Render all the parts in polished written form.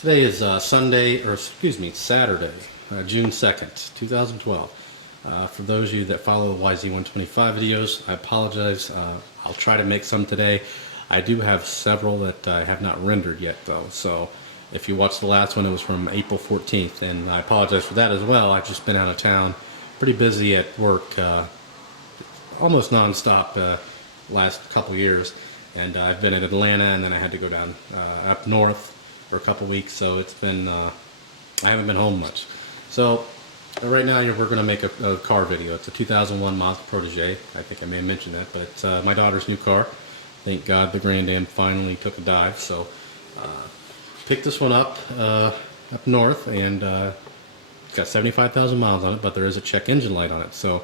Today is Sunday, or excuse me, Saturday, June 2nd, 2012. For those of you that follow the YZ125 videos, I apologize. I'll try to make some today. I do have several that I have not rendered yet, though. So if you watched the last one, it was from April 14th, and I apologize for that as well. I've just been out of town, pretty busy at work, almost non-stop last couple years. And I've been in Atlanta, and then I had to go down up north for a couple weeks, so it's been I haven't been home much. So right now we're going to make a car video. It's a 2001 Mazda Protege. I think I may have mentioned that, but it's my daughter's new car. Thank God the Grand Am finally took a dive. So picked this one up north, and it's got 75,000 miles on it, but there is a check engine light on it. So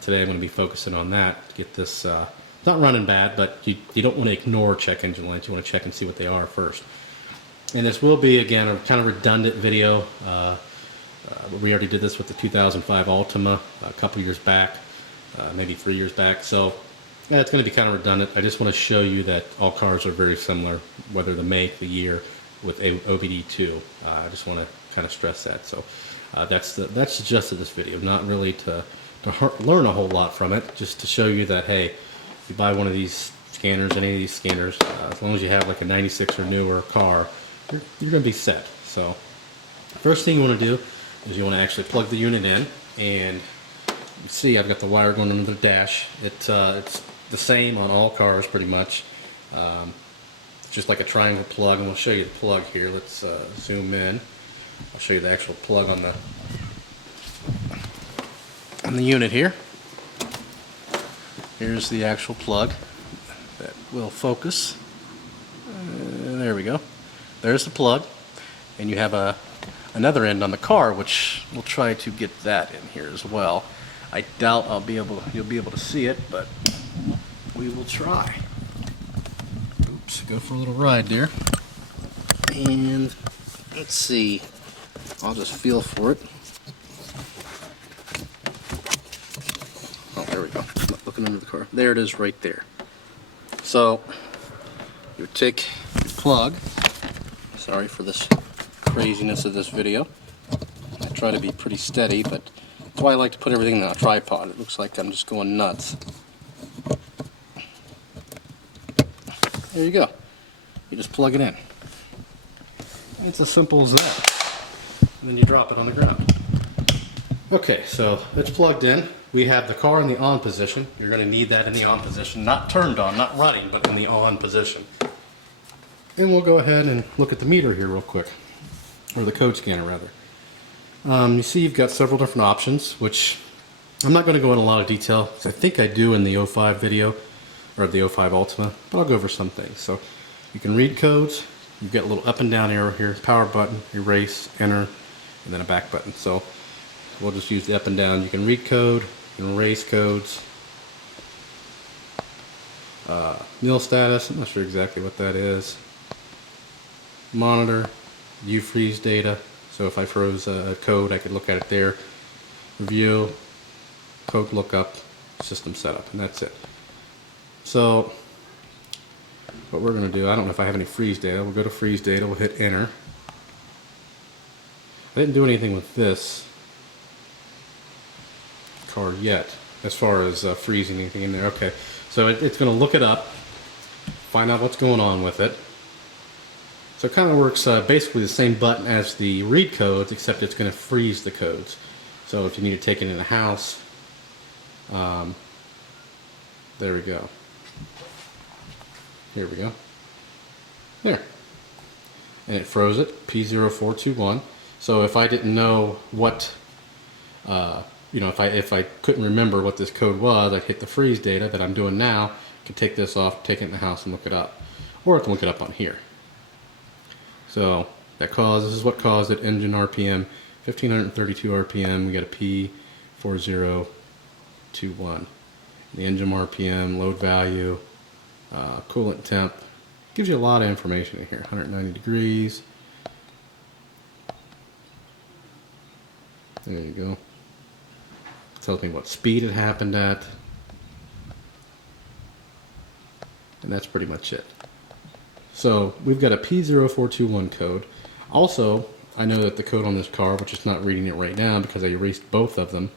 today I'm going to be focusing on that to get this not running bad, but you don't want to ignore check engine lights. You want to check and see what they are first. And this will be, again, a kind of redundant video. We already did this with the 2005 Altima a couple years back, maybe 3 years back. So yeah, it's going to be kind of redundant. I just want to show you that all cars are very similar, whether the make, the year, with OBD2. I just want to kind of stress that. So that's the gist of this video. Not really to learn a whole lot from it, just to show you that, hey, if you buy one of these scanners, any of these scanners, as long as you have like a 96 or newer car, you're going to be set. So first thing you want to do is you want to actually plug the unit in, and you see I've got the wire going under the dash. It's the same on all cars pretty much. It's just like a triangle plug, and we'll show you the plug here. Let's zoom in. I'll show you the actual plug on the unit here. Here's the actual plug that will focus. There we go. There's the plug, and you have another end on the car, which we'll try to get that in here as well. I doubt you'll be able to see it, but we will try. Oops, go for a little ride there. And let's see. I'll just feel for it. Oh, there we go. I'm not looking under the car. There it is, right there. So you take your plug. Sorry for this craziness of this video. I try to be pretty steady, but that's why I like to put everything in a tripod. It looks like I'm just going nuts. There you go. You just plug it in. It's as simple as that. And then you drop it on the ground. Okay, so it's plugged in. We have the car in the on position. You're going to need that in the on position. Not turned on, not running, but in the on position. And we'll go ahead and look at the meter here real quick, or the code scanner rather. You see you've got several different options, which I'm not going to go into a lot of detail, because I think I do in the 05 video, or the 05 Altima, but I'll go over some things. So you can read codes. You've got a little up and down arrow here, power button, erase, enter, and then a back button. So we'll just use the up and down. You can read code, you can erase codes. Meal status, I'm not sure exactly what that is. Monitor, view freeze data, so if I froze a code I could look at it there. Review, code lookup, system setup, and that's it. So what we're going to do, I don't know if I have any freeze data. We'll go to freeze data, we'll hit enter. I didn't do anything with this card yet as far as freezing anything in there. Okay, so it's going to look it up, find out what's going on with it. So it kind of works basically the same button as the read codes, except it's going to freeze the codes. So if you need to take it in the house, there we go. Here we go. There. And it froze it, P0421. So if I didn't know what, if I couldn't remember what this code was, I'd hit the freeze data that I'm doing now. I could take this off, take it in the house, and look it up. Or I can look it up on here. So this is what caused it. Engine RPM 1532 RPM. We got a P4021. The engine RPM, load value, coolant temp. Gives you a lot of information in here. 190 degrees. There you go. Tells me what speed it happened at. And that's pretty much it. So we've got a P0421 code. Also, I know that the code on this car, which is not reading it right now because I erased both of them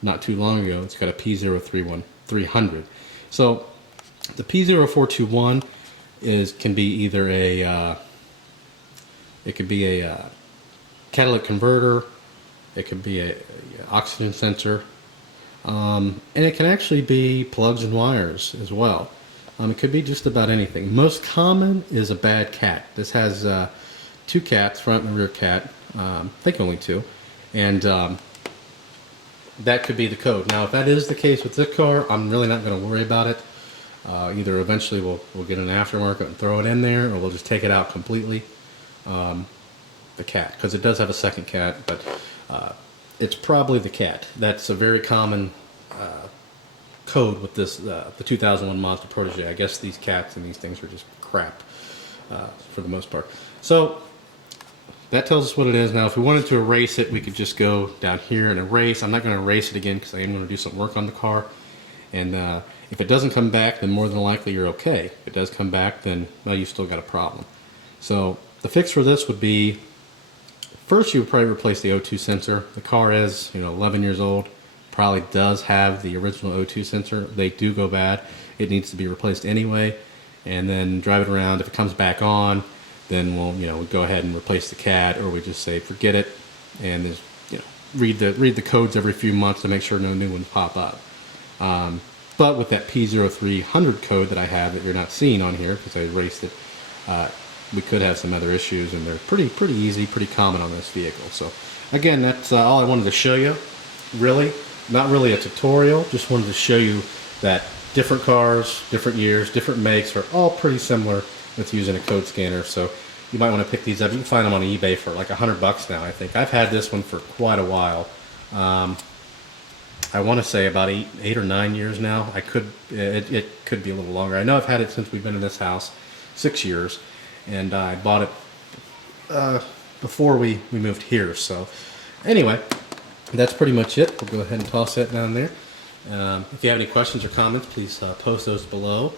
not too long ago, it's got a P031300. So the P0421 can be either a catalytic converter, it could be a oxygen sensor, and it can actually be plugs and wires as well. It could be just about anything. Most common is a bad cat. This has 2 cats, front and rear cat. I think only 2, and that could be the code. Now, if that is the case with this car, I'm really not going to worry about it. Either eventually we'll get an aftermarket and throw it in there, or we'll just take it out completely. The cat, because it does have a second cat, but it's probably the cat. That's a very common code with this the 2001 Mazda Protege. I guess these cats and these things are just crap for the most part. So that tells us what it is. Now, if we wanted to erase it, we could just go down here and erase. I'm not going to erase it again because I am going to do some work on the car. And if it doesn't come back, then more than likely you're okay. If it does come back, then, well, you've still got a problem. So the fix for this would be, first you would probably replace the O2 sensor. The car is, 11 years old. Probably does have the original O2 sensor. They do go bad. It needs to be replaced anyway. And then drive it around. If it comes back on, then we'll go ahead and replace the cat, or we just say forget it, and just, read the codes every few months to make sure no new ones pop up. But with that P0300 code that I have that you're not seeing on here because I erased it, we could have some other issues, and they're pretty easy, pretty common on this vehicle. So again, that's all I wanted to show you. Really, not really a tutorial, just wanted to show you that different cars, different years, different makes are all pretty similar with using a code scanner. So you might want to pick these up. You can find them on eBay for like $100 now, I think. I've had this one for quite a while. I want to say about 8 or 9 years now. It could be a little longer. I know I've had it since we've been in this house, 6 years, and I bought it before we moved here. So anyway, that's pretty much it. We'll go ahead and toss that down there. If you have any questions or comments, please post those below.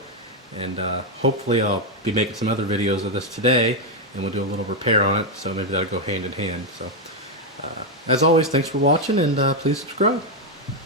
And hopefully I'll be making some other videos of this today, and we'll do a little repair on it, so maybe that'll go hand in hand. So as always, thanks for watching, and please subscribe.